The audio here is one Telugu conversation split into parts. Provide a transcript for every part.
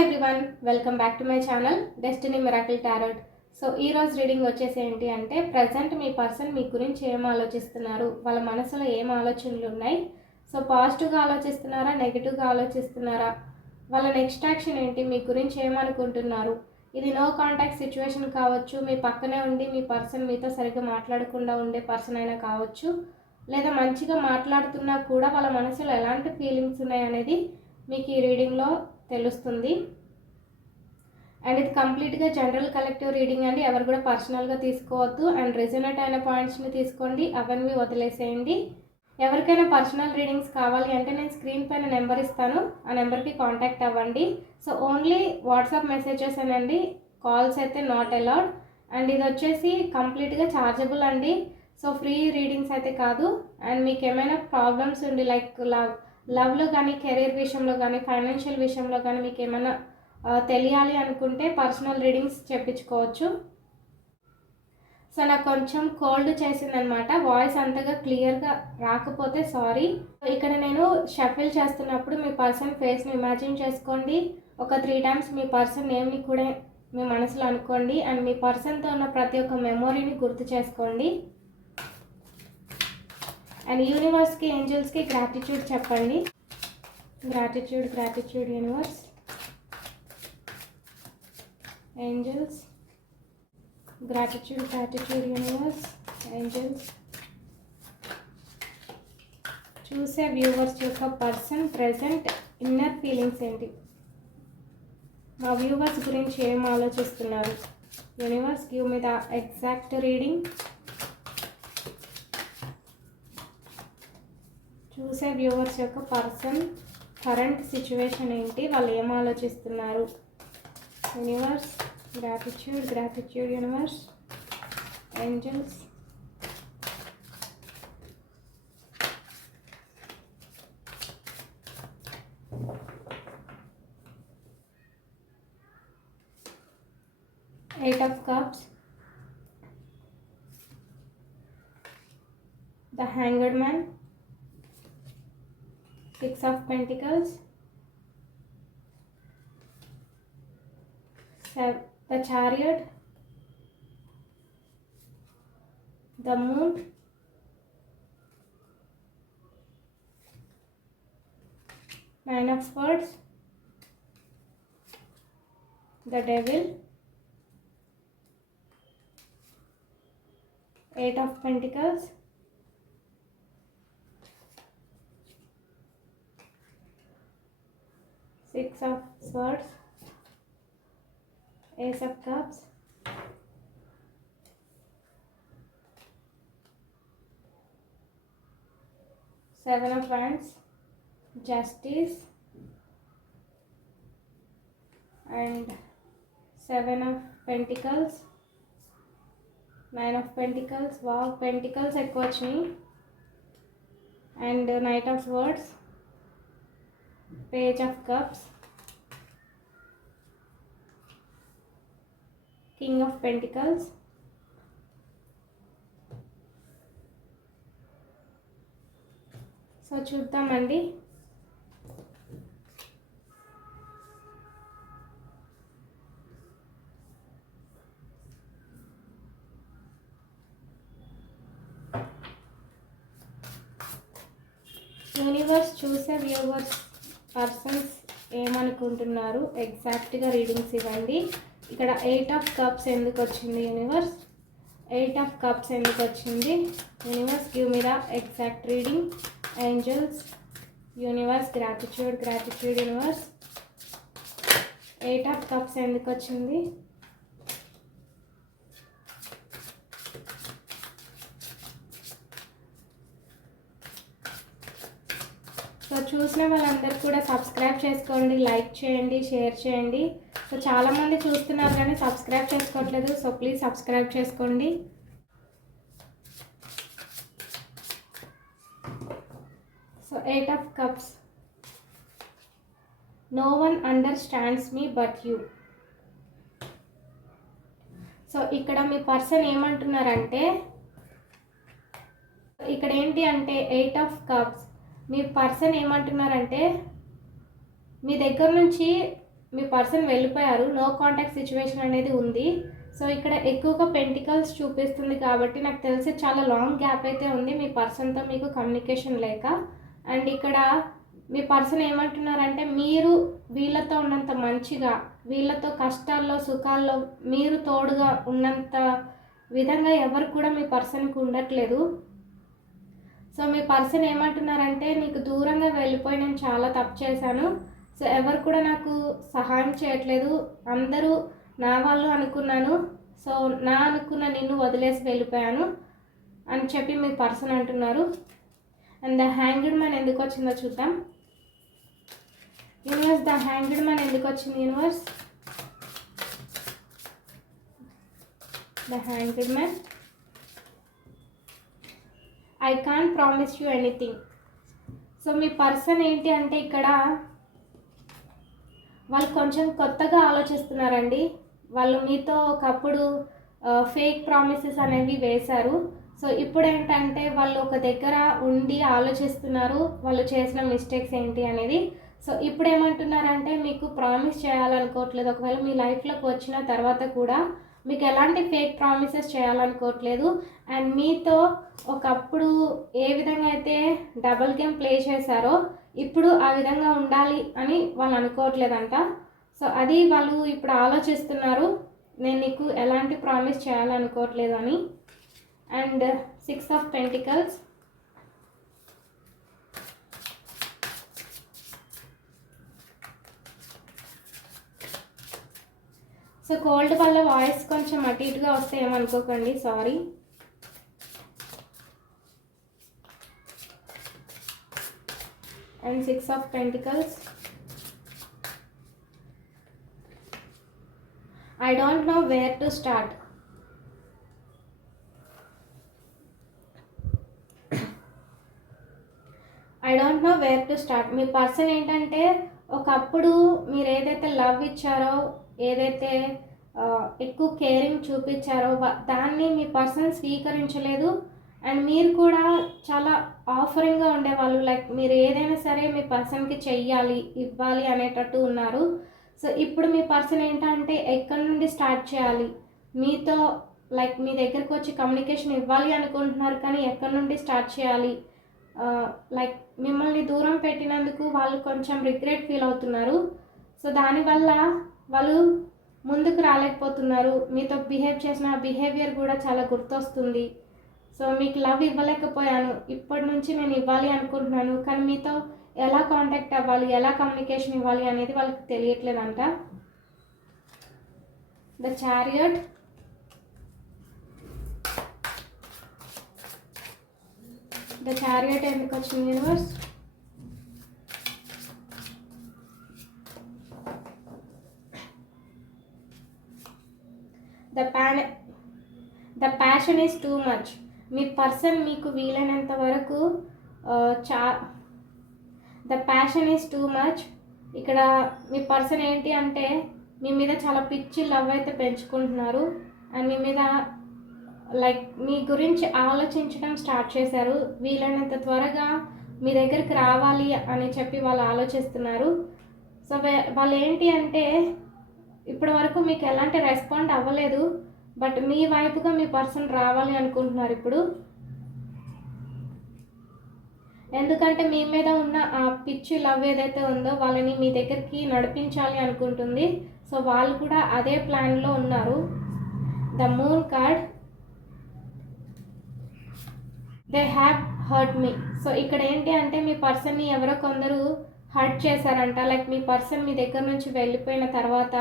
Everyone welcome back to my channel destiny miracle tarot so ఈ రోజు రీడింగ్ వచ్చేసి ఏంటి అంటే ప్రజెంట్ మీ పర్సన్ మీ గురించి ఏం ఆలోచిస్తున్నారు? వాళ్ళ మనసులో ఏం ఆలోచనలు ఉన్నాయి? సో పాజిటివ్గా ఆలోచిస్తున్నారా? నెగిటివ్గా ఆలోచిస్తున్నారా? వాళ్ళ నెక్స్ట్ యాక్షన్ ఏంటి? మీ గురించి ఏమనుకుంటున్నారు ఇది నో కాంటాక్ట్ సిచ్యువేషన్ కావచ్చు మీ పక్కనే ఉండి మీ పర్సన్ మీతో సరిగ్గా మాట్లాడకుండా ఉండే పర్సన్ అయినా కావచ్చు లేదా మంచిగా మాట్లాడుతున్నా కూడా వాళ్ళ మనసులో ఎలాంటి ఫీలింగ్స్ ఉన్నాయి అనేది మీకు ఈ రీడింగ్లో తెలుస్తుంది. అండ్ ఇది కంప్లీట్గా జనరల్ కలెక్టివ్ రీడింగ్ అండి. ఎవరు కూడా పర్సనల్గా తీసుకోవద్దు. అండ్ రిజనేట్ అయిన పాయింట్స్ని తీసుకోండి. అవన్నీ వదిలేసేయండి. ఎవరికైనా పర్సనల్ రీడింగ్స్ కావాలి అంటే నేను స్క్రీన్ పైన నెంబర్ ఇస్తాను. ఆ నెంబర్కి కాంటాక్ట్ అవ్వండి. సో ఓన్లీ వాట్సాప్ మెసేజెస్ అనండి. కాల్స్ అయితే నాట్ అలౌడ్ అండ్ ఇది వచ్చేసి కంప్లీట్గా ఛార్జబుల్ అండి. సో ఫ్రీ రీడింగ్స్ అయితే కాదు. అండ్ మీకు ఏమైనా ప్రాబ్లమ్స్ ఉండి లైక్ లవ్ లవ్లో కానీ కెరీర్ విషయంలో కానీ ఫైనాన్షియల్ విషయంలో కానీ మీకు ఏమైనా తెలియాలి అనుకుంటే పర్సనల్ రీడింగ్స్ చెప్పించుకోవచ్చు. సో నాకు కొంచెం కోల్డ్ చేసిందనమాట. వాయిస్ అంతగా క్లియర్గా రాకపోతే సారీ. ఇక్కడ నేను షఫిల్ చేస్తున్నప్పుడు మీ పర్సన్ ఫేస్ని ఇమాజిన్ చేసుకోండి. ఒక త్రీ టైమ్స్ మీ పర్సన్ నేమ్ని కూడా మీ మనసులో అనుకోండి. అండ్ మీ పర్సన్తో ఉన్న ప్రతి ఒక్క మెమొరీని గుర్తు చేసుకోండి. అండ్ యూనివర్స్కి ఏంజల్స్కి గ్రాటిట్యూడ్ చెప్పండి. Gratitude gratitude universe angels gratitude gratitude universe angels చూసే వ్యూవర్స్ యొక్క పర్సన్ ప్రజెంట్ ఇన్నర్ ఫీలింగ్స్ ఏంటి? మా వ్యూవర్స్ గురించి ఏం ఆలోచిస్తున్నారు? Universe give me the exact reading చూసే వ్యూవర్స్ యొక్క పర్సన్ కరెంట్ సిచ్యువేషన్ ఏంటి వాళ్ళు ఏం ఆలోచిస్తున్నారు? Universe gratitude gratitude universe angels. Eight of cups the hanged man Six of Pentacles, the Chariot, the Moon, Nine of Swords, the Devil, Eight of Pentacles. Six of Swords, Ace of Cups, Seven of Wands, Justice, and Seven of Pentacles, Nine of Pentacles. Wow, Pentacles ఎక్కువ వచ్చినాయి and knight of words Page of cups king of pentacles so చూద్దామండి యూనివర్స్ చూసే వ్యూవర్స్ పర్సన్స్ ఏమనుకుంటున్నారు ఎగ్జాక్ట్గా రీడింగ్స్ ఇవ్వండి. ఇక్కడ ఎయిట్ ఆఫ్ కప్స్ ఎందుకు వచ్చింది యూనివర్స్ ఎయిట్ ఆఫ్ కప్స్ ఎందుకు వచ్చింది? Universe give me the exact reading angels universe gratitude gratitude universe eight of cups ఎందుకు వచ్చింది సో చూసిన వాళ్ళందరూ కూడా సబ్స్క్రైబ్ చేసుకోండి లైక్ చేయండి షేర్ చేయండి. సో చాలామంది చూస్తున్నారు కానీ సబ్స్క్రైబ్ చేసుకోవట్లేదు. సో ప్లీజ్ సబ్స్క్రైబ్ చేసుకోండి. So eight of cups. No one understands me but you. So ఇక్కడ మీ పర్సన్ ఏమంటున్నారంటే ఇక్కడ ఏంటి అంటే ఎయిట్ ఆఫ్ కప్స్. మీ పర్సన్ ఏమంటున్నారంటే మీ దగ్గర నుంచి మీ పర్సన్ వెళ్ళిపోయారు నో కాంటాక్ట్ సిచ్యువేషన్ అనేది ఉంది. సో ఇక్కడ ఎక్కువగా పెంటికల్స్ చూపిస్తుంది కాబట్టి నాకు తెలిసి చాలా లాంగ్ గ్యాప్ అయితే ఉంది మీ పర్సన్తో మీకు కమ్యూనికేషన్ లేక. అండ్ ఇక్కడ మీ పర్సన్ ఏమంటున్నారంటే మీరు వీళ్ళతో ఉన్నంత మంచిగా వీళ్ళతో కష్టాల్లో సుఖాల్లో మీరు తోడుగా ఉన్నంత విధంగా ఎవరు కూడా మీ పర్సన్కి ఉండట్లేదు. సో మీ పర్సన్ ఏమంటున్నారంటే నీకు దూరంగా వెళ్ళిపోయి నేను చాలా తప్పు చేశాను. సో ఎవరు కూడా నాకు సహాయం చేయట్లేదు. అందరూ నా వాళ్ళు అనుకున్నాను. సో నా అనుకున్న నిన్ను వదిలేసి వెళ్ళిపోయాను అని చెప్పి మీ పర్సన్ అంటున్నారు. అండ్ ద హ్యాంగిడ్ మ్యాన్ ఎందుకు వచ్చిందో చూద్దాం. యూనివర్స్ ద హ్యాంగిడ్ మ్యాన్ ఎందుకు వచ్చింది universe the hanged man I can promise you anything so me person ఏంటి అంటే ఇక్కడ వాళ్ళు కొంచెం కొత్తగా ఆలోచిస్తున్నారండి. వాళ్ళు మీతో ఒకప్పుడు ఫేక్ ప్రామిసెస్ అనేవి వేశారు. సో ఇప్పుడు ఏంటంటే వాళ్ళు ఒక దగ్గర ఉండి ఆలోచిస్తున్నారు. వాళ్ళు చేసిన మిస్టేక్స్ ఏంటి అనేది. సో ఇప్పుడు ఏమంటున్నారంటే మీకు ప్రామిస్ చేయాలనుకోవట్లేదు. ఒకవేళ మీ లైఫ్లోకి వచ్చిన తర్వాత కూడా మీకు ఎలాంటి ఫేక్ ప్రామిసెస్ చేయాలనుకోవట్లేదు. అండ్ మీతో ఒకప్పుడు ఏ విధంగా అయితే డబల్ గేమ్ ప్లే చేశారో ఇప్పుడు ఆ విధంగా ఉండాలి అని వాళ్ళు అనుకోవట్లేదంట. సో అది వాళ్ళు ఇప్పుడు ఆలోచిస్తున్నారు. నేను నీకు ఎలాంటి ప్రామిస్ చేయాలనుకోవట్లేదు అని. And six of pentacles so cold వల్ల వాయిస్ కొంచెం అటు ఇటుగా వస్తే ఏమనుకోకండి sorry. And six of pentacles. I don't know where to start. I don't know where to start. Me person ఏంటంటే ఒకప్పుడు మీరు ఏదైతే లవ్ ఇచ్చారో ఏదైతే ఎక్కువ కేరింగ్ చూపించారో దాన్ని మీ పర్సన్ స్వీకరించలేదు. అండ్ మీరు కూడా చాలా ఆఫరింగ్గా ఉండేవాళ్ళు. లైక్ మీరు ఏదైనా సరే మీ పర్సన్కి చెయ్యాలి ఇవ్వాలి అనేటట్టు ఉన్నారు. సో ఇప్పుడు మీ పర్సన్ ఏంటంటే ఎక్కడి నుండి స్టార్ట్ చేయాలి? మీతో లైక్ మీ దగ్గరకు వచ్చి కమ్యూనికేషన్ ఇవ్వాలి అనుకుంటున్నారు కానీ ఎక్కడి నుండి స్టార్ట్ చేయాలి? లైక్ మిమ్మల్ని దూరం పెట్టినందుకు వాళ్ళు కొంచెం రిగ్రెట్ ఫీల్ అవుతున్నారు. సో దానివల్ల వాళ్ళు ముందుకు రాలేకపోతున్నారు. మీతో బిహేవ్ చేసిన బిహేవియర్ కూడా చాలా గుర్తొస్తుంది. సో మీకు లవ్ ఇవ్వలేకపోయాను. ఇప్పటి నుంచి నేను ఇవ్వాలి అనుకుంటున్నాను. కానీ మీతో ఎలా కాంటాక్ట్ అవ్వాలి? ఎలా కమ్యూనికేషన్ ఇవ్వాలి అనేది వాళ్ళకి తెలియట్లేదంట. ద చారియట్ ద చారియట్ ఎందుకు వచ్చింది universe the pan the passion is too much me person మీకు వీలైనంత వరకు చా the passion is too much ఇక్కడ మీ పర్సన్ ఏంటి అంటే మీ మీద చాలా పిచ్చి లవ్ అయితే పెంచుకుంటున్నారు. అండ్ మీ మీద లైక్ మీ గురించి ఆలోచించడం స్టార్ట్ చేశారు. వీలైనంత త్వరగా మీ దగ్గరికి రావాలి అని చెప్పి వాళ్ళు ఆలోచిస్తున్నారు. సో వాళ్ళు ఏంటి అంటే ఇప్పటి వరకు మీకు ఎలాంటి రెస్పాండ్ అవ్వలేదు బట్ మీ వైపుగా మీ పర్సన్ రావాలి అనుకుంటున్నారు ఇప్పుడు. ఎందుకంటే మీ మీద ఉన్న ఆ పిచ్చి లవ్ ఏదైతే ఉందో వాళ్ళని మీ దగ్గరికి నడిపించాలి అనుకుంటుంది. సో వాళ్ళు కూడా అదే ప్లాన్లో ఉన్నారు. The moon card they have hurt me so ఇక్కడ ఏంటి అంటే మీ పర్సన్ని ఎవరో కొందరు హర్ట్ చేశారంట. లైక్ మీ పర్సన్ మీ దగ్గర నుంచి వెళ్ళిపోయిన తర్వాత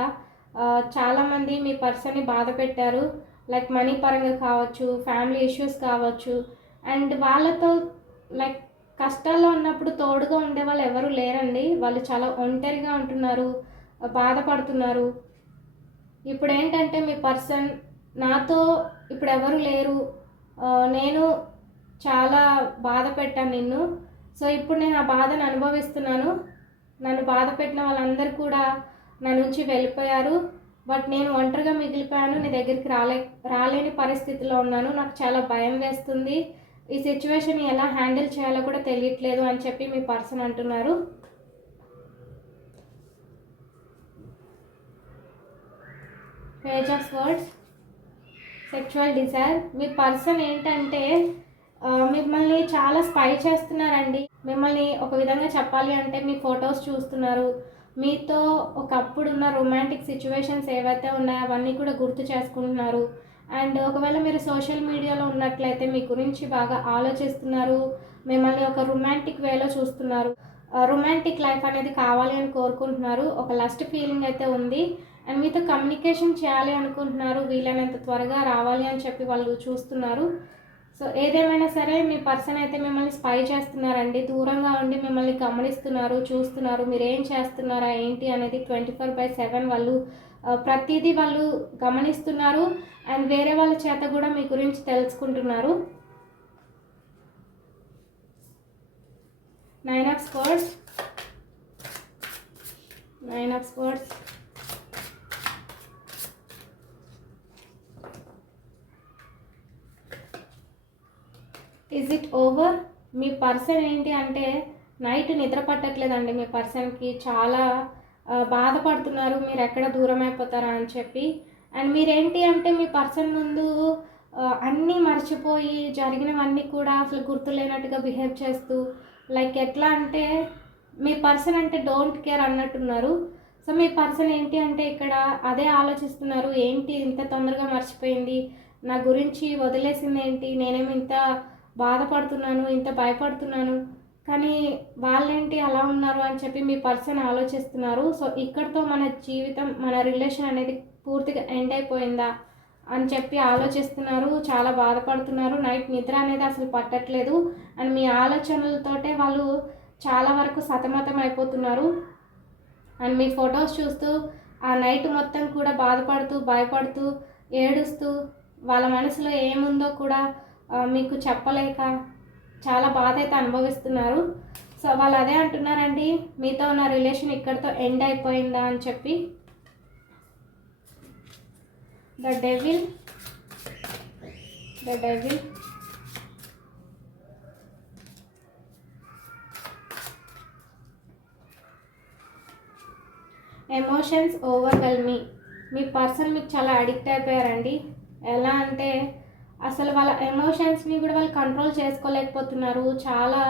చాలామంది మీ పర్సన్ని బాధ పెట్టారు. లైక్ మనీ పరంగా కావచ్చు ఫ్యామిలీ ఇష్యూస్ కావచ్చు. అండ్ వాళ్ళతో లైక్ కష్టాల్లో ఉన్నప్పుడు తోడుగా ఉండే వాళ్ళు ఎవరు లేరండి. వాళ్ళు చాలా ఒంటరిగా ఉంటున్నారు బాధపడుతున్నారు. ఇప్పుడు ఏంటంటే మీ పర్సన్ నాతో ఇప్పుడు ఎవరు లేరు. నేను చాలా బాధ పెట్టాను నిన్ను. సో ఇప్పుడు నేను ఆ బాధను అనుభవిస్తున్నాను. నన్ను బాధ పెట్టిన వాళ్ళందరూ కూడా నా నుంచి వెళ్ళిపోయారు. బట్ నేను ఒంటరిగా మిగిలిపోయాను. నీ దగ్గరికి రాలే రాలేని పరిస్థితిలో ఉన్నాను. నాకు చాలా భయం వేస్తుంది. ఈ సిచ్యువేషన్ ఎలా హ్యాండిల్ చేయాలో కూడా తెలియట్లేదు అని చెప్పి మీ పర్సన్ అంటున్నారు. Page of words. Sexual desire. Me person ఏంటంటే మిమ్మల్ని చాలా స్పై చేస్తున్నారండి. మిమ్మల్ని ఒక విధంగా చెప్పాలి అంటే మీ ఫొటోస్ చూస్తున్నారు. మీతో ఒకప్పుడు ఉన్న రొమాంటిక్ సిచ్యువేషన్స్ ఏవైతే ఉన్నాయో అవన్నీ కూడా గుర్తు చేసుకుంటున్నారు. అండ్ ఒకవేళ మీరు సోషల్ మీడియాలో ఉన్నట్లయితే మీ గురించి బాగా ఆలోచిస్తున్నారు. మిమ్మల్ని ఒక రొమాంటిక్ వేలో చూస్తున్నారు. Uh, రొమాంటిక్ లైఫ్ అనేది కావాలి అని కోరుకుంటున్నారు. ఒక లస్ట్ ఫీలింగ్ అయితే ఉంది. అండ్ మీతో కమ్యూనికేషన్ చేయాలి అనుకుంటున్నారు. వీలైనంత త్వరగా రావాలి అని చెప్పి వాళ్ళు చూస్తున్నారు. సో ఏదేమైనా సరే మీ పర్సన్ అయితే మిమ్మల్ని స్పై చేస్తున్నారండి. దూరంగా ఉండి మిమ్మల్ని గమనిస్తున్నారు చూస్తున్నారు మీరు ఏం చేస్తున్నారా ఏంటి అనేది ట్వంటీ ఫోర్ బై సెవెన్ వాళ్ళు ప్రతిదీ వాళ్ళు గమనిస్తున్నారు. అండ్ వేరే వాళ్ళ చేత కూడా మీ గురించి తెలుసుకుంటున్నారు. Nine of scores nine of scores is it over me person ఏంటి అంటే నైట్ నిద్ర పట్టట్లేదండి. మీ పర్సన్కి చాలా బాధపడుతున్నారు. మీరు ఎక్కడ దూరం అయిపోతారా అని చెప్పి. అండ్ మీరేంటి అంటే మీ పర్సన్ ముందు అన్నీ మర్చిపోయి జరిగినవన్నీ కూడా అసలు గుర్తులేనట్టుగా బిహేవ్ చేస్తూ లైక్ ఎట్లా అంటే మీ పర్సన్ అంటే డోంట్ కేర్ అన్నట్టున్నారు. సో మీ పర్సన్ ఏంటి అంటే ఇక్కడ అదే ఆలోచిస్తున్నారు. ఏంటి ఇంత తొందరగా మర్చిపోయింది? నా గురించి వదిలేసింది ఏంటి? నేనేమి ఇంత బాధపడుతున్నాను ఇంత భయపడుతున్నాను. కానీ వాళ్ళేంటి అలా ఉన్నారు అని చెప్పి మీ పర్సన్ ఆలోచిస్తున్నారు. సో ఇక్కడితో మన జీవితం మన రిలేషన్ అనేది పూర్తిగా ఎండ్ అయిపోయిందా అని చెప్పి ఆలోచిస్తున్నారు. చాలా బాధపడుతున్నారు. నైట్ నిద్ర అనేది అసలు పట్టట్లేదు. అండ్ మీ ఆలోచనలతోటే వాళ్ళు చాలా వరకు సతమతం అయిపోతున్నారు. అండ్ మీ ఫొటోస్ చూస్తూ ఆ నైట్ మొత్తం కూడా బాధపడుతూ భయపడుతూ ఏడుస్తూ వాళ్ళ మనసులో ఏముందో కూడా మీకు చెప్పలేక చాలా బాధ అయితే అనుభవిస్తున్నారు. సో వాళ్ళు అదే అంటున్నారండి మీతో ఉన్న రిలేషన్ ఇక్కడితో ఎండ్ అయిపోయిందా అని చెప్పి. The devil the devil. Emotions overwhelm me me person మీకు చాలా అడిక్ట్ అయిపోయారండి. ఎలా అంటే అసలు వాళ్ళ ఎమోషన్స్ని కూడా వాళ్ళు కంట్రోల్ చేసుకోలేకపోతున్నారు. చాలా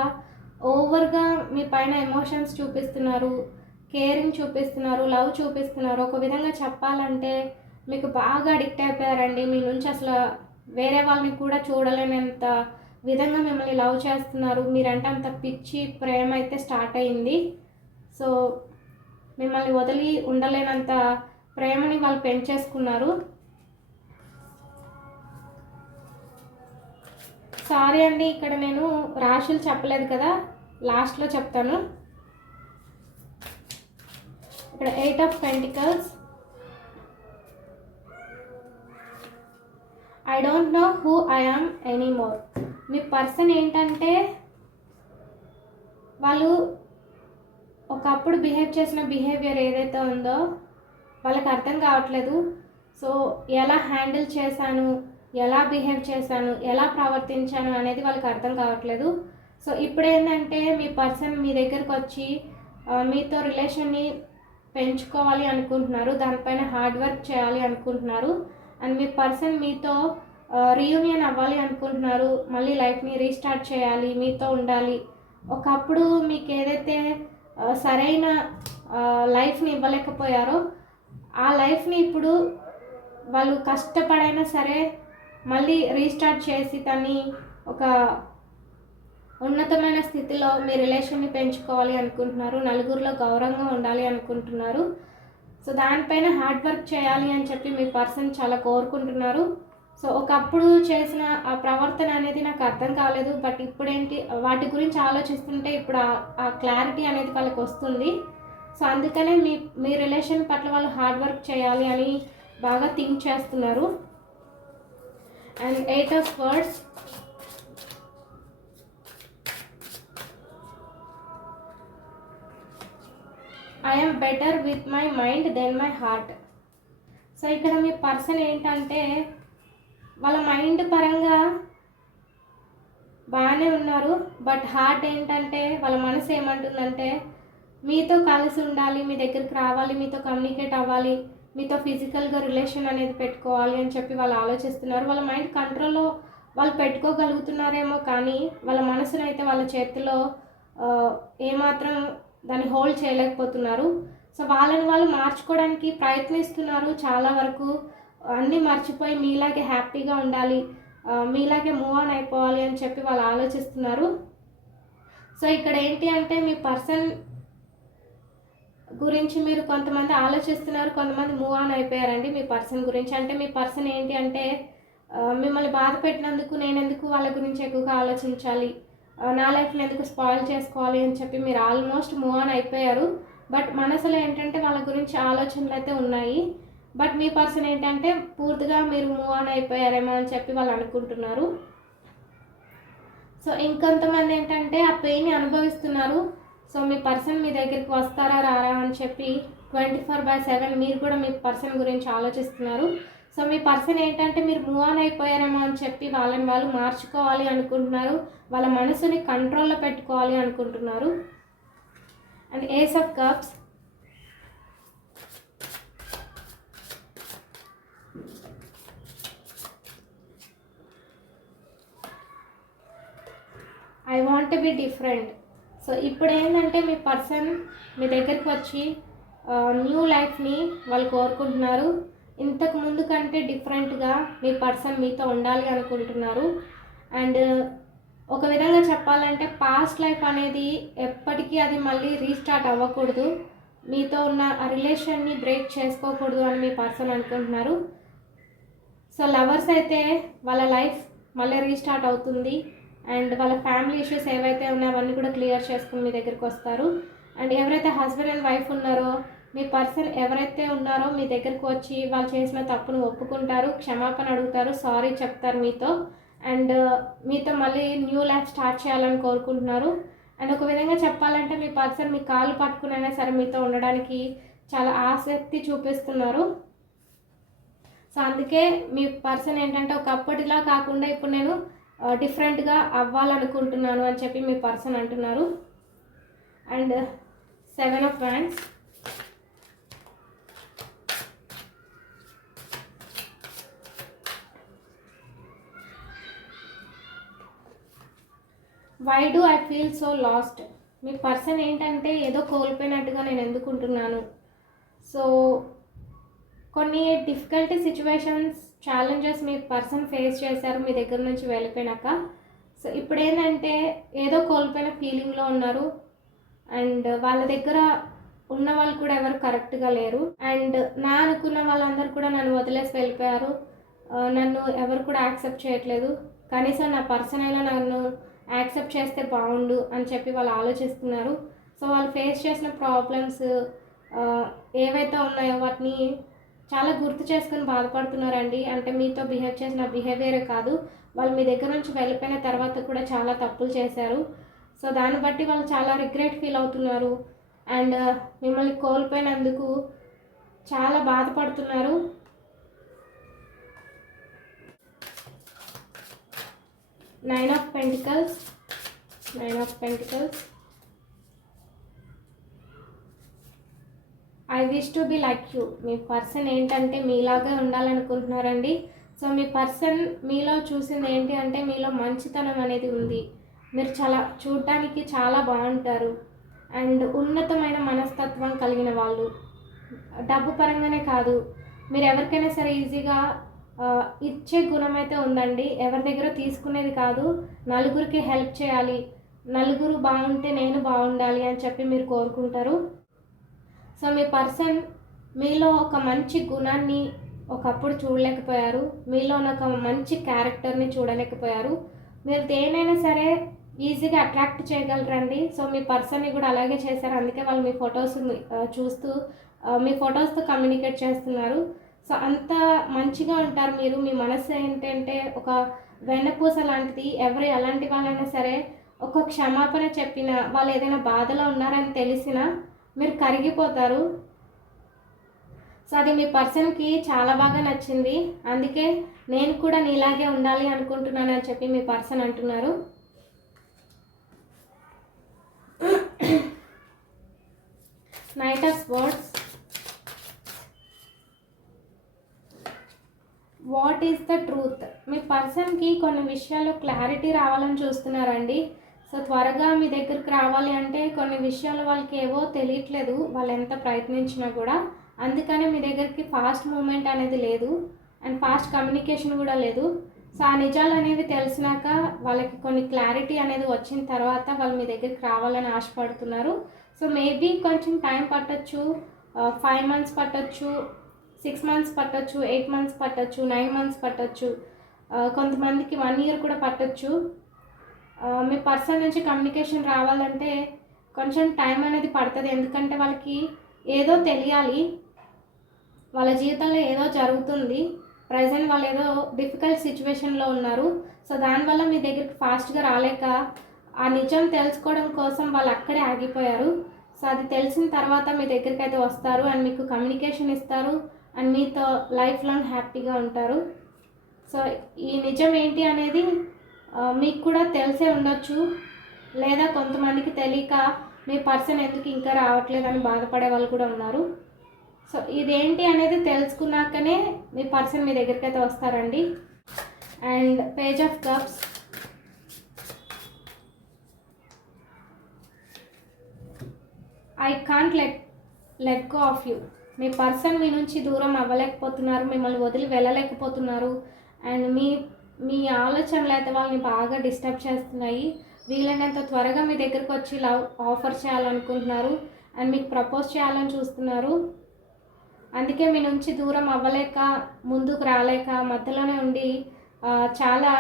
ఓవర్గా మీ పైన ఎమోషన్స్ చూపిస్తున్నారు. కేరింగ్ చూపిస్తున్నారు. లవ్ చూపిస్తున్నారు. ఒక విధంగా చెప్పాలంటే మీకు బాగా అడిక్ట్ అయిపోయారండి. మీ నుంచి అసలు వేరే వాళ్ళని కూడా చూడలేనంత విధంగా మిమ్మల్ని లవ్ చేస్తున్నారు. మీరంటే అంత పిచ్చి ప్రేమ అయితే స్టార్ట్ అయింది. సో మిమ్మల్ని వదిలి ఉండలేనంత ప్రేమని వాళ్ళు పెంచేసుకున్నారు. సారీ అండి ఇక్కడ నేను రాశులు చెప్పలేదు కదా. లాస్ట్లో చెప్తాను. ఇక్కడ eight of pentacles. I don't know who I am anymore. Me person ఏంటంటే వాళ్ళు ఒకప్పుడు బిహేవ్ చేసిన బిహేవియర్ ఏదైతే ఉందో వాళ్ళకి అర్థం కావట్లేదు. సో ఎలా హ్యాండిల్ చేశాను ఎలా బిహేవ్ చేశాను ఎలా ప్రవర్తించాను అనేది వాళ్ళకి అర్థం కావట్లేదు. సో ఇప్పుడు ఏంటంటే మీ పర్సన్ మీ దగ్గరకు వచ్చి మీతో రిలేషన్ని పెంచుకోవాలి అనుకుంటున్నారు దానిపైన హార్డ్ వర్క్ చేయాలి అనుకుంటున్నారు అండ్ మీ పర్సన్ మీతో రీయూనియన్ అవ్వాలి అనుకుంటున్నారు మళ్ళీ లైఫ్ని రీస్టార్ట్ చేయాలి మీతో ఉండాలి. ఒకప్పుడు మీకు ఏదైతే సరైన లైఫ్ని ఇవ్వలేకపోయారో ఆ లైఫ్ని ఇప్పుడు వాళ్ళు కష్టపడైనా సరే మళ్ళీ రీస్టార్ట్ చేసి తని ఒక ఉన్నతమైన స్థితిలో మీ రిలేషన్ని పెంచుకోవాలి అనుకుంటున్నారు నలుగురిలో గౌరవంగా ఉండాలి అనుకుంటున్నారు. సో దానిపైన హార్డ్ వర్క్ చేయాలి అని చెప్పి మీ పర్సన్ చాలా కోరుకుంటున్నారు. సో ఒకప్పుడు చేసిన ఆ ప్రవర్తన అనేది నాకు అర్థం కాలేదు. బట్ ఇప్పుడేంటి వాటి గురించి ఆలోచిస్తుంటే ఇప్పుడు ఆ- క్లారిటీ అనేది వాళ్ళకి వస్తుంది. సో అందుకనే మీ మీ రిలేషన్ పట్ల వాళ్ళు హార్డ్ వర్క్ చేయాలి అని బాగా థింక్ చేస్తున్నారు. And eight of words I'm better with my mind then my heart so ఇక్కడ మీ పర్సన్ ఏంటంటే వాళ్ళ మైండ్ పరంగా బాగానే ఉన్నారు బట్ హార్ట్ ఏంటంటే వాళ్ళ మనసు ఏమంటుందంటే మీతో కలిసి ఉండాలి మీ దగ్గరికి రావాలి మీతో కమ్యూనికేట్ అవ్వాలి మీతో ఫిజికల్గా రిలేషన్ అనేది పెట్టుకోవాలి అని చెప్పి వాళ్ళు ఆలోచిస్తున్నారు. వాళ్ళ మైండ్ కంట్రోల్లో వాళ్ళు పెట్టుకోగలుగుతున్నారేమో కానీ వాళ్ళ మనసును అయితే వాళ్ళ చేతిలో ఏమాత్రం దాన్ని హోల్డ్ చేయలేకపోతున్నారు. సో వాళ్ళని వాళ్ళు మార్చుకోవడానికి ప్రయత్నిస్తున్నారు చాలా వరకు. అన్నీ మర్చిపోయి మీలాగే హ్యాపీగా ఉండాలి మీలాగే మూవ్ ఆన్ అయిపోవాలి అని చెప్పి వాళ్ళు ఆలోచిస్తున్నారు. సో ఇక్కడ ఏంటి అంటే మీ పర్సన్ గురించి మీరు కొంతమంది ఆలోచిస్తున్నారు కొంతమంది మూవ్ ఆన్ అయిపోయారండి మీ పర్సన్ గురించి. అంటే మీ పర్సన్ ఏంటి అంటే మిమ్మల్ని బాధ పెట్టినందుకు నేను ఎందుకు వాళ్ళ గురించి ఎక్కువగా ఆలోచించాలి? నా లైఫ్ని ఎందుకు స్పాయిల్ చేసుకోవాలి అని చెప్పి మీరు ఆల్మోస్ట్ మూవ్ ఆన్ అయిపోయారు. బట్ మనసులో ఏంటంటే వాళ్ళ గురించి ఆలోచనలు అయితే ఉన్నాయి. బట్ మీ పర్సన్ ఏంటంటే పూర్తిగా మీరు మూవ్ ఆన్ అయిపోయారేమో అని చెప్పి వాళ్ళు అనుకుంటున్నారు. సో ఇంకొంతమంది ఏంటంటే ఆ పెయిన్ అనుభవిస్తున్నారు. సో మీ పర్సన్ మీ దగ్గరికి వస్తారా రారా అని చెప్పి ట్వంటీ ఫోర్ బై సెవెన్ మీరు కూడా మీ పర్సన్ గురించి ఆలోచిస్తున్నారు. సో మీ పర్సన్ ఏంటంటే మీరు మూవ్ ఆన్ అయిపోయారేమో అని చెప్పి వాళ్ళని వాళ్ళు మార్చుకోవాలి అనుకుంటున్నారు. వాళ్ళ మనసుని కంట్రోల్లో పెట్టుకోవాలి అనుకుంటున్నారు. And ace of cups I want be different so ఇప్పుడు ఏంటంటే మీ పర్సన్ మీ దగ్గరికి వచ్చి న్యూ లైఫ్ని వాళ్ళు కోరుకుంటున్నారు. ఇంతకు ముందు కంటే డిఫరెంట్గా మీ పర్సన్ మీతో ఉండాలి అనుకుంటున్నారు. అండ్ ఒక విధంగా చెప్పాలంటే పాస్ట్ లైఫ్ అనేది ఎప్పటికీ అది మళ్ళీ రీస్టార్ట్ అవ్వకూడదు. మీతో ఉన్న ఆ రిలేషన్ని బ్రేక్ చేసుకోకూడదు అని మీ పర్సన్ అనుకుంటున్నారు. సో లవర్స్ అయితే వాళ్ళ లైఫ్ మళ్ళీ రీస్టార్ట్ అవుతుంది. అండ్ వాళ్ళ ఫ్యామిలీ ఇష్యూస్ ఏవైతే ఉన్నాయో అవన్నీ కూడా క్లియర్ చేసుకుని మీ దగ్గరికి వస్తారు. అండ్ ఎవరైతే హస్బెండ్ అండ్ వైఫ్ ఉన్నారో మీ పర్సన్ ఎవరైతే ఉన్నారో మీ దగ్గరకు వచ్చి వాళ్ళు చేసిన తప్పును ఒప్పుకుంటారు క్షమాపణ అడుగుతారు సారీ చెప్తారు మీతో. అండ్ మీతో మళ్ళీ న్యూ లైఫ్ స్టార్ట్ చేయాలని కోరుకుంటున్నారు. అండ్ ఒక విధంగా చెప్పాలంటే మీ పర్సన్ మీ కాళ్ళు పట్టుకునైనా సరే మీతో ఉండడానికి చాలా ఆసక్తి చూపిస్తున్నారు. సో అందుకే మీ పర్సన్ ఏంటంటే ఒకప్పటిలా కాకుండా ఇప్పుడు నేను డిఫరెంట్గా అవ్వాలనుకుంటున్నాను అని చెప్పి మీ పర్సన్ అంటున్నారు. And seven of wands why do I feel so lost me person ఏంటంటే ఏదో కోల్పోయినట్టుగా నేను ఎందుకుంటున్నాను? సో కొన్ని డిఫికల్టీ సిచ్యువేషన్స్ ఛాలెంజెస్ మీ పర్సన్ ఫేస్ చేశారు మీ దగ్గర నుంచి వెళ్ళిపోయినాక. సో ఇప్పుడు ఏంటంటే ఏదో కోల్పోయిన ఫీలింగ్లో ఉన్నారు. అండ్ వాళ్ళ దగ్గర ఉన్న వాళ్ళు కూడా ఎవరు కరెక్ట్గా లేరు. అండ్ నా అనుకున్న వాళ్ళందరూ కూడా నన్ను వదిలేసి వెళ్ళిపోయారు. Uh, నన్ను ఎవరు కూడా యాక్సెప్ట్ చేయట్లేదు. కనీసం నా పర్సన్ అయినా నన్ను యాక్సెప్ట్ చేస్తే బాగుండు అని చెప్పి వాళ్ళు ఆలోచిస్తున్నారు. సో వాళ్ళు ఫేస్ చేసిన ప్రాబ్లమ్స్ uh, ఏవైతే ఉన్నాయో వాటిని చాలా గుర్తు చేసుకుని బాధపడుతున్నారండి. అంటే మీతో బిహేవ్ చేసిన బిహేవియరే కాదు వాళ్ళు మీ దగ్గర నుంచి వెళ్ళిపోయిన తర్వాత కూడా చాలా తప్పులు చేశారు. సో దాన్ని బట్టి వాళ్ళు చాలా రిగ్రెట్ ఫీల్ అవుతున్నారు. అండ్ మిమ్మల్ని కోల్పోయినందుకు చాలా బాధపడుతున్నారు. Nine of pentacles nine of pentacles I wish to be like you me person ఏంటంటే మీలాగే ఉండాలనుకుంటున్నారండి. సో మీ పర్సన్ మీలో చూసింది ఏంటి అంటే మీలో మంచితనం అనేది ఉంది. మీరు చాలా చూడటానికి చాలా బాగుంటారు. అండ్ ఉన్నతమైన మనస్తత్వం కలిగిన వాళ్ళు. డబ్బు పరంగానే కాదు. మీరు ఎవరికైనా సరే ఈజీగా ఇచ్చే గుణం అయితే ఉందండి. ఎవరి దగ్గర తీసుకునేది కాదు. నలుగురికి హెల్ప్ చేయాలి. నలుగురు బాగుంటే నేను బాగుండాలి అని చెప్పి మీరు కోరుకుంటారు. సో మీ పర్సన్ మీలో ఒక మంచి గుణాన్ని ఒకప్పుడు చూడలేకపోయారు. మీలో ఒక మంచి క్యారెక్టర్ని చూడలేకపోయారు. మీరు దేనైనా సరే ఈజీగా అట్రాక్ట్ చేయగలరండి. సో మీ పర్సన్ని కూడా అలాగే చేశారు. అందుకే వాళ్ళు మీ ఫొటోస్ చూస్తూ మీ ఫొటోస్తో కమ్యూనికేట్ చేస్తున్నారు. సో అంత మంచిగా ఉంటారు మీరు. మీ మనసు ఏంటంటే ఒక వెన్నపూస లాంటిది. ఎవరు ఎలాంటి వాళ్ళైనా సరే ఒక క్షమాపణ చెప్పిన వాళ్ళు ఏదైనా బాధలో ఉన్నారని తెలిసినా మీరు కరిగిపోతారు. సో అది మీ పర్సన్కి చాలా బాగా నచ్చింది. అందుకే నేను కూడా నీలాగే ఉండాలి అనుకుంటున్నాను అని చెప్పి మీ పర్సన్ అంటున్నారు. Knight of swords what is the truth మీ పర్సన్కి కొన్ని విషయాలు క్లారిటీ రావాలని చూస్తున్నారండి. సో త్వరగా మీ దగ్గరికి రావాలి అంటే కొన్ని విషయాలు వాళ్ళకి ఏవో తెలియట్లేదు వాళ్ళు ఎంత ప్రయత్నించినా కూడా. అందుకనే మీ దగ్గరికి ఫాస్ట్ మూమెంట్ అనేది లేదు అండ్ ఫాస్ట్ కమ్యూనికేషన్ కూడా లేదు. సో ఆ నిజాలు అనేవి తెలిసినాక వాళ్ళకి కొన్ని క్లారిటీ అనేది వచ్చిన తర్వాత వాళ్ళు మీ దగ్గరికి రావాలని ఆశపడుతున్నారు. సో మేబీ కొంచెం టైం పట్టచ్చు ఫైవ్ మంత్స్ పట్టచ్చు సిక్స్ మంత్స్ పట్టచ్చు ఎయిట్ మంత్స్ పట్టొచ్చు నైన్ మంత్స్ పట్టచ్చు కొంతమందికి వన్ ఇయర్ కూడా పట్టచ్చు. మీ పర్సన్ నుంచి కమ్యూనికేషన్ రావాలంటే కొంచెం టైం అనేది పడుతుంది. ఎందుకంటే వాళ్ళకి ఏదో తెలియాలి. వాళ్ళ జీవితంలో ఏదో జరుగుతుంది. ప్రజెంట్ వాళ్ళు ఏదో డిఫికల్ట్ సిచ్యువేషన్లో ఉన్నారు. సో దానివల్ల మీ దగ్గరికి ఫాస్ట్గా రాలేక ఆ నిజం తెలుసుకోవడం కోసం వాళ్ళు అక్కడే ఆగిపోయారు. సో అది తెలిసిన తర్వాత మీ దగ్గరికి అయితే వస్తారు అండ్ మీకు కమ్యూనికేషన్ ఇస్తారు అండ్ మీతో లైఫ్ లాంగ్ హ్యాపీగా ఉంటారు. సో ఈ నిజం ఏంటి అనేది మీకు కూడా తెలిసే ఉండొచ్చు. లేదా కొంతమందికి తెలియక మీ పర్సన్ ఎందుకు ఇంకా రావట్లేదని బాధపడే వాళ్ళు కూడా ఉన్నారు. సో ఇదేంటి అనేది తెలుసుకున్నాకనే మీ పర్సన్ మీ దగ్గరికి అయితే వస్తారండి. And page of cups. I can't let let go of you. Me person మీ నుంచి దూరం అవ్వలేకపోతున్నారు మిమ్మల్ని వదిలి వెళ్ళలేకపోతున్నారు. అండ్ మీ మీ ఆలోచనలు అయితే వాళ్ళని బాగా డిస్టర్బ్ చేస్తున్నాయి. వీలైనంత త్వరగా మీ దగ్గరకు వచ్చి లవ్ ఆఫర్ చేయాలనుకుంటున్నారు. అండ్ మీకు ప్రపోజ్ చేయాలని చూస్తున్నారు. అందుకే మీ నుంచి దూరం అవ్వలేక ముందుకు రాలేక మధ్యలోనే ఉండి చాలా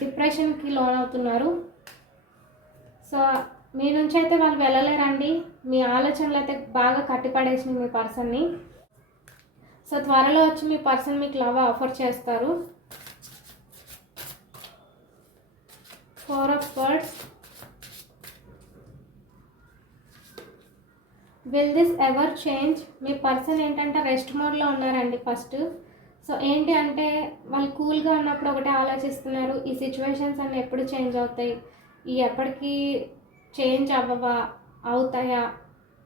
డిప్రెషన్కి లోన్ అవుతున్నారు సో మీ నుంచి అయితే వాళ్ళు వెళ్ళలేరండి. మీ ఆలోచనలు అయితే బాగా కట్టిపడేసింది మీ పర్సన్ని. సో త్వరలో వచ్చి మీ పర్సన్ మీకు లవ్ ఆఫర్ చేస్తారు. Four of wands will this ever change me person ఏంటంటే రెస్ట్ మోడ్లో ఉన్నారండి ఫస్ట్ సో ఏంటి అంటే వాళ్ళు కూల్గా ఉన్నప్పుడు ఒకటే ఆలోచిస్తున్నారు. ఈ సిచ్యువేషన్స్ అన్నీ ఎప్పుడు చేంజ్ అవుతాయి? ఈ ఎప్పటికీ చేంజ్ అవ్వవా? అవుతాయా?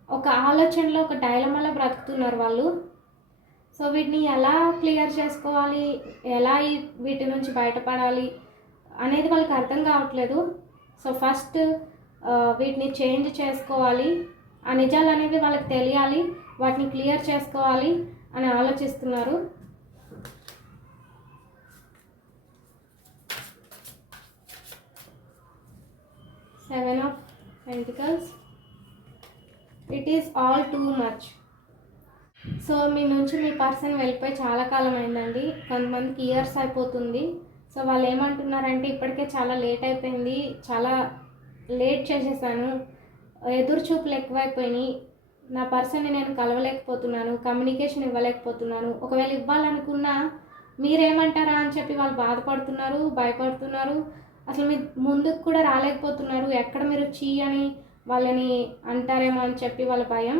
ఒక ఆలోచనలో ఒక డైలమాలో బ్రతుకుతున్నారు వాళ్ళు. సో వీటిని ఎలా క్లియర్ చేసుకోవాలి? ఎలా వీటి నుంచి బయటపడాలి? అనేది వాళ్ళకి అర్థం కావట్లేదు. సో ఫస్ట్ వీటిని చేంజ్ చేసుకోవాలి. ఆ నిజాలు అనేవి వాళ్ళకి తెలియాలి. వాటిని క్లియర్ చేసుకోవాలి అని ఆలోచిస్తున్నారు. Seven of pentacles. It is all too much. So మీ నుంచి మీ పర్సన్ వెళ్ళిపోయి చాలా కాలం అయిందండి. కొంతమందికి ఇయర్స్ అయిపోతుంది. సో వాళ్ళు ఏమంటున్నారంటే ఇప్పటికే చాలా లేట్ అయిపోయింది చాలా లేట్ చేసేసాను ఎదురు చూపులు ఎక్కువైపోయినాయి నా పర్సన్ని నేను కలవలేకపోతున్నాను కమ్యూనికేషన్ ఇవ్వలేకపోతున్నాను ఒకవేళ ఇవ్వాలనుకున్నా మీరేమంటారా అని చెప్పి వాళ్ళు బాధపడుతున్నారు భయపడుతున్నారు అసలు మీరు ముందుకు కూడా రాలేకపోతున్నారు ఎక్కడ మీరు చీ అని వాళ్ళని అంటారేమో అని చెప్పి వాళ్ళ భయం.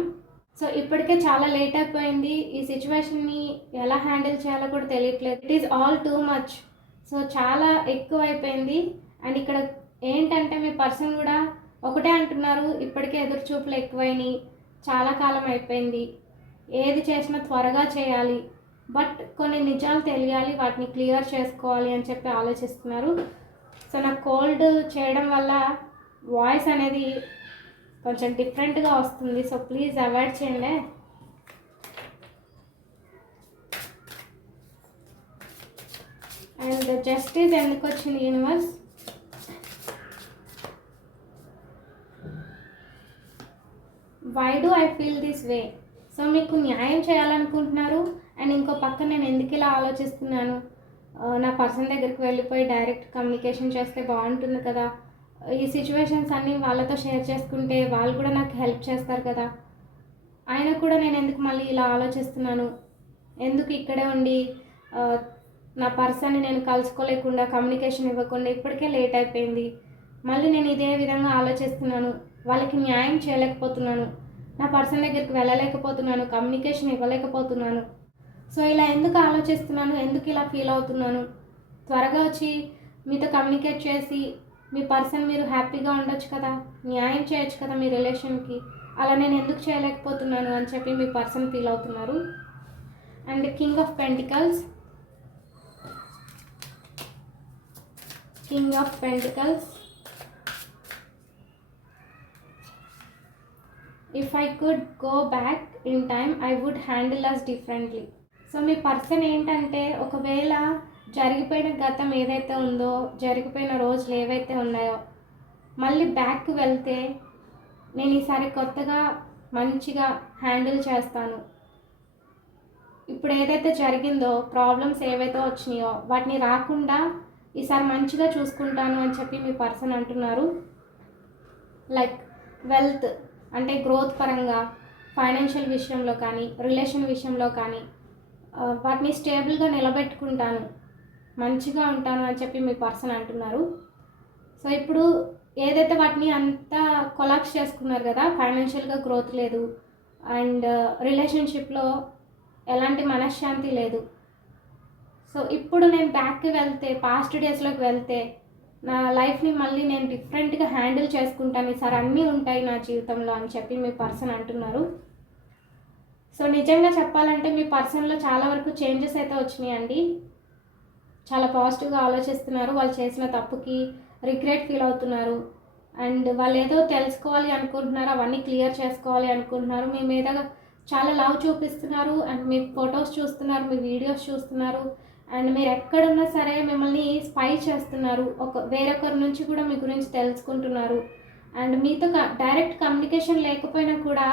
సో ఇప్పటికే చాలా లేట్ అయిపోయింది ఈ సిచ్యువేషన్ని ఎలా హ్యాండిల్ చేయాలో కూడా తెలియట్లేదు. It is all too much so చాలా ఎక్కువ అయిపోయింది అండ్ ఇక్కడ ఏంటంటే మీ పర్సన్ కూడా ఒకటే అంటున్నారు ఇప్పటికే ఎదురు చూపులు ఎక్కువైనాయి చాలా కాలం అయిపోయింది ఏది చేసినా త్వరగా చేయాలి బట్ కొన్ని నిజాలు తెలియాలి వాటిని క్లియర్ చేసుకోవాలి అని చెప్పి ఆలోచిస్తున్నారు. సో నాకు కోల్డ్ చేయడం వల్ల వాయిస్ అనేది కొంచెం డిఫరెంట్గా వస్తుంది. సో ప్లీజ్ అవాయిడ్ చేయండి. అండ్ జస్టిస్ ఎందుకు వచ్చింది universe? Why do I feel this way so మీకు న్యాయం చేయాలనుకుంటున్నారు. అండ్ ఇంకో పక్క నేను ఎందుకు ఇలా ఆలోచిస్తున్నాను? Uh, నా పర్సన్ దగ్గరికి వెళ్ళిపోయి డైరెక్ట్ కమ్యూనికేషన్ చేస్తే బాగుంటుంది కదా. ఈ సిచ్యువేషన్స్ అన్నీ వాళ్ళతో షేర్ చేసుకుంటే వాళ్ళు కూడా నాకు హెల్ప్ చేస్తారు కదా. ఆయన కూడా నేను ఎందుకు మళ్ళీ ఇలా ఆలోచిస్తున్నాను? ఎందుకు ఇక్కడే ఉండి uh, నా పర్సన్ని నేను కలుసుకోలేకుండా కమ్యూనికేషన్ ఇవ్వకుండా ఇప్పటికే లేట్ అయిపోయింది. మళ్ళీ నేను ఇదే విధంగా ఆలోచిస్తున్నాను. వాళ్ళకి న్యాయం చేయలేకపోతున్నాను. నా పర్సన్ దగ్గరికి వెళ్ళలేకపోతున్నాను కమ్యూనికేషన్ ఇవ్వలేకపోతున్నాను. సో ఇలా ఎందుకు ఆలోచిస్తున్నాను? ఎందుకు ఇలా ఫీల్ అవుతున్నాను? త్వరగా వచ్చి మీతో కమ్యూనికేట్ చేసి మీ పర్సన్ మీరు హ్యాపీగా ఉండొచ్చు కదా? న్యాయం చేయొచ్చు కదా మీ రిలేషన్కి? అలా నేను ఎందుకు చేయలేకపోతున్నాను అని చెప్పి మీ పర్సన్ ఫీల్ అవుతున్నారు. And king of pentacles king of pentacles if I could go back in time I would handle as differently so me person ఏంటంటే ఒకవేళ జరిగిపోయిన గతం ఏదైతే ఉందో జరిగిపోయిన రోజులు ఏవైతే ఉన్నాయో మళ్ళీ బ్యాక్ వెళ్తే నేను ఈసారి కొత్తగా మంచిగా హ్యాండిల్ చేస్తాను. ఇప్పుడు ఏదైతే జరిగిందో ప్రాబ్లమ్స్ ఏవైతే వచ్చినాయో వాటిని రాకుండా ఈసారి మంచిగా చూసుకుంటాను అని చెప్పి మీ పర్సన్ అంటున్నారు. లైక్ వెల్త్ అంటే గ్రోత్ పరంగా ఫైనాన్షియల్ విషయంలో కానీ రిలేషన్ విషయంలో కానీ వాటిని స్టేబుల్గా నిలబెట్టుకుంటాను మంచిగా ఉంటాను అని చెప్పి మీ పర్సన్ అంటున్నారు. సో ఇప్పుడు ఏదైతే వాటిని అంతా కొలాప్స్ చేసుకున్నారు కదా ఫైనాన్షియల్గా గ్రోత్ లేదు అండ్ రిలేషన్షిప్లో ఎలాంటి మనశ్శాంతి లేదు సో ఇప్పుడు నేను బ్యాక్కి వెళ్తే పాస్ట్ డేస్లోకి వెళ్తే నా లైఫ్ని మళ్ళీ నేను డిఫరెంట్గా హ్యాండిల్ చేసుకుంటాను. ఈసారి అన్నీ ఉంటాయి నా జీవితంలో అని చెప్పి మీ పర్సన్ అంటున్నారు. సో నిజంగా చెప్పాలంటే మీ పర్సన్లో చాలా వరకు చేంజెస్ అయితే వచ్చినాయండి చాలా పాజిటివ్గా ఆలోచిస్తున్నారు. వాళ్ళు చేసిన తప్పుకి రిగ్రెట్ ఫీల్ అవుతున్నారు. అండ్ వాళ్ళు ఏదో తెలుసుకోవాలి అనుకుంటున్నారు అవన్నీ క్లియర్ చేసుకోవాలి అనుకుంటున్నారు. మీ మీద చాలా లవ్ చూపిస్తున్నారు. అండ్ మీ ఫొటోస్ చూస్తున్నారు మీ వీడియోస్ చూస్తున్నారు. అండ్ మీరు ఎక్కడున్నా సరే మిమ్మల్ని స్పై చేస్తున్నారు. ఒక వేరొకరి నుంచి కూడా మీ గురించి తెలుసుకుంటున్నారు. అండ్ మీతో డైరెక్ట్ కమ్యూనికేషన్ లేకపోయినా కూడా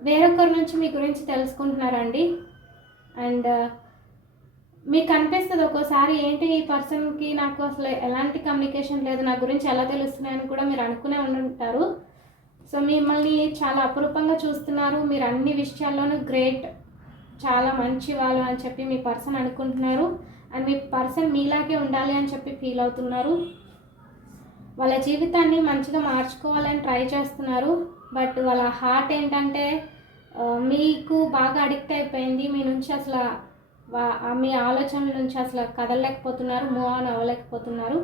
వేరొకరి నుంచి మీ గురించి తెలుసుకుంటున్నారండి. అండ్ uh, మీకు అనిపిస్తుంది ఒక్కోసారి ఏంటి ఈ పర్సన్కి నాకు అసలు ఎలాంటి కమ్యూనికేషన్ లేదు నా గురించి ఎలా తెలుస్తున్నాయని కూడా మీరు అనుకునే ఉంటారు సో మిమ్మల్ని చాలా అపురూపంగా చూస్తున్నారు. మీరు అన్ని విషయాల్లోనూ గ్రేట్ చాలా మంచి వాళ్ళు అని చెప్పి మీ పర్సన్ అనుకుంటున్నారు. అండ్ మీ పర్సన్ మీలాగే ఉండాలి అని చెప్పి ఫీల్ అవుతున్నారు. వాళ్ళ జీవితాన్ని మంచిగా మార్చుకోవాలని ట్రై చేస్తున్నారు. బట్ వాళ్ళ హార్ట్ ఏంటంటే మీకు బాగా అడిక్ట్ అయిపోయింది. మీ నుంచి అసలు మీ ఆలోచనల నుంచి అసలు కదలలేకపోతున్నారు మూవ్ ఆన్ అవ్వలేకపోతున్నారు.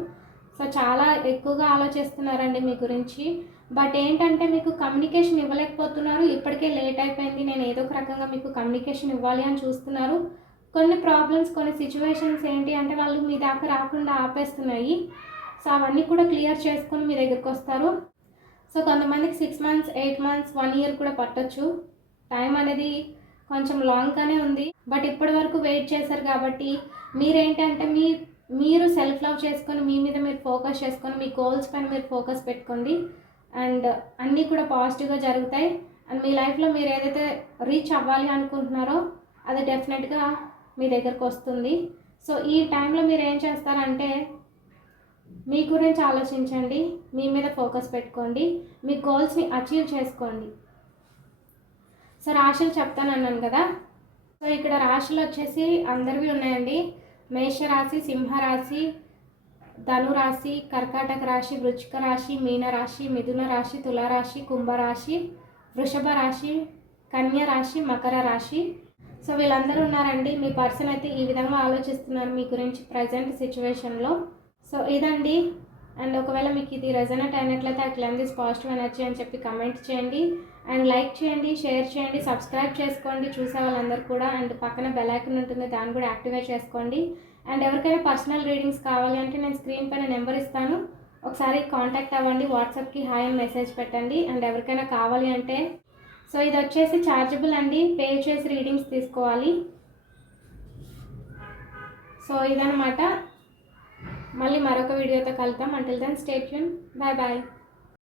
సో చాలా ఎక్కువగా ఆలోచిస్తున్నారండి మీ గురించి. బట్ ఏంటంటే మీకు కమ్యూనికేషన్ ఇవ్వలేకపోతున్నారు. ఇప్పటికే లేట్ అయిపోయింది. నేను ఏదో ఒక రకంగా మీకు కమ్యూనికేషన్ ఇవ్వాలి అని చూస్తున్నారు. కొన్ని ప్రాబ్లమ్స్ కొన్ని సిచ్యువేషన్స్ ఏంటి అంటే వాళ్ళు మీ దాకా రాకుండా ఆపేస్తున్నాయి. సో అవన్నీ కూడా క్లియర్ చేసుకొని మీ దగ్గరికి వస్తారు. సో కొంతమందికి six months eight months one year కూడా పట్టొచ్చు. టైం అనేది కొంచెం లాంగ్గానే ఉంది. బట్ ఇప్పటి వరకు వెయిట్ చేశారు కాబట్టి మీరేంటంటే మీ మీరు సెల్ఫ్ లవ్ చేసుకొని మీ మీద మీరు ఫోకస్ చేసుకొని మీ గోల్స్ పైన మీరు ఫోకస్ పెట్టుకోండి. అండ్ అన్నీ కూడా పాజిటివ్గా జరుగుతాయి. అండ్ మీ లైఫ్లో మీరు ఏదైతే రీచ్ అవ్వాలి అనుకుంటున్నారో అది డెఫినెట్గా మీ దగ్గరకు వస్తుంది. సో ఈ టైంలో మీరు ఏం చేస్తారంటే మీ గురించి ఆలోచించండి మీ మీద ఫోకస్ పెట్టుకోండి మీ గోల్స్ని అచీవ్ చేసుకోండి. సో రాశులు చెప్తాను అన్నాను కదా. సో ఇక్కడ రాశులు వచ్చేసి అందరివి ఉన్నాయండి. మేషరాశి సింహరాశి ధనురాశి కర్కాటక రాశి వృచ్చిక రాశి మీనరాశి మిథున రాశి తులారాశి కుంభరాశి వృషభ రాశి కన్య రాశి మకర రాశి సో వీళ్ళందరూ ఉన్నారండి. మీ పర్సన్ అయితే ఈ విధంగా ఆలోచిస్తున్నారు మీ గురించి ప్రజెంట్ సిచ్యువేషన్లో. సో ఇదండి. అండ్ ఒకవేళ మీకు ఇది రెజనెట్ అయినట్లయితే అట్లా క్లెందిస్ పాజిటివ్ ఎనర్జీ అని చెప్పి కమెంట్ చేయండి. అండ్ లైక్ చేయండి షేర్ చేయండి సబ్స్క్రైబ్ చేసుకోండి చూసే వాళ్ళందరూ కూడా. అండ్ పక్కన బెల్ ఐకన్ ఉంటుంది దాన్ని కూడా యాక్టివేట్ చేసుకోండి. అండ్ ఎవరికైనా పర్సనల్ రీడింగ్స్ కావాలి అంటే నేను స్క్రీన్ పైన నెంబర్ ఇస్తాను. ఒకసారి కాంటాక్ట్ అవ్వండి వాట్సాప్కి హాయ్ అని మెసేజ్ పెట్టండి. అండ్ ఎవరికైనా కావాలి అంటే సో ఇది వచ్చేసి ఛార్జబుల్ అండి. పే చేసి రీడింగ్స్ తీసుకోవాలి. సో ఇదనమాట మళ్ళీ మరొక వీడియోతో కలుద్దాం. అంటిల్ దెన్ స్టేట్ యూన్ బాయ్ బాయ్